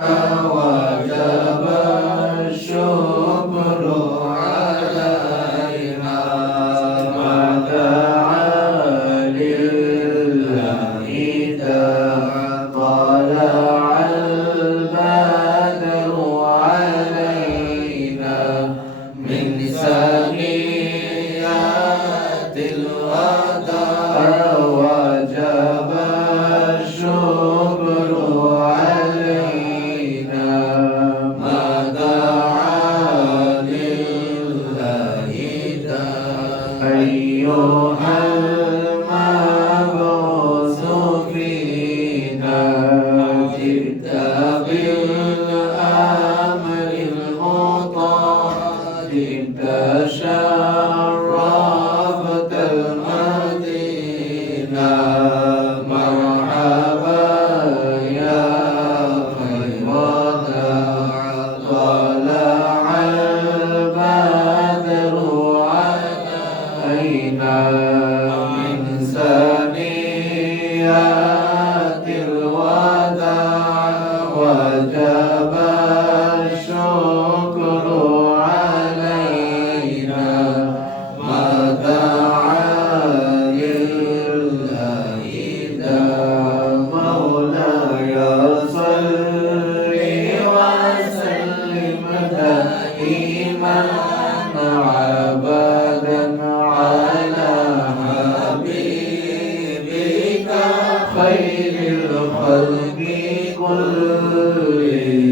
وجبل Hallelujah.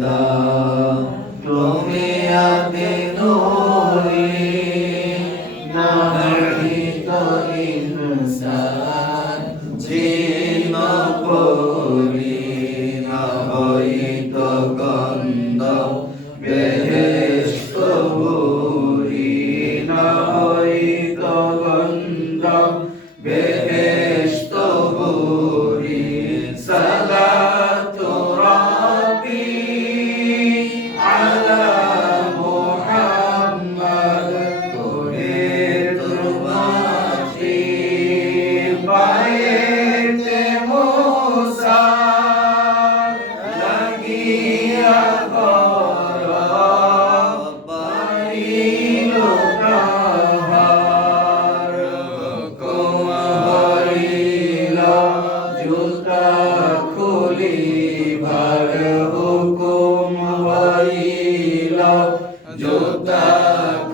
দাও Jota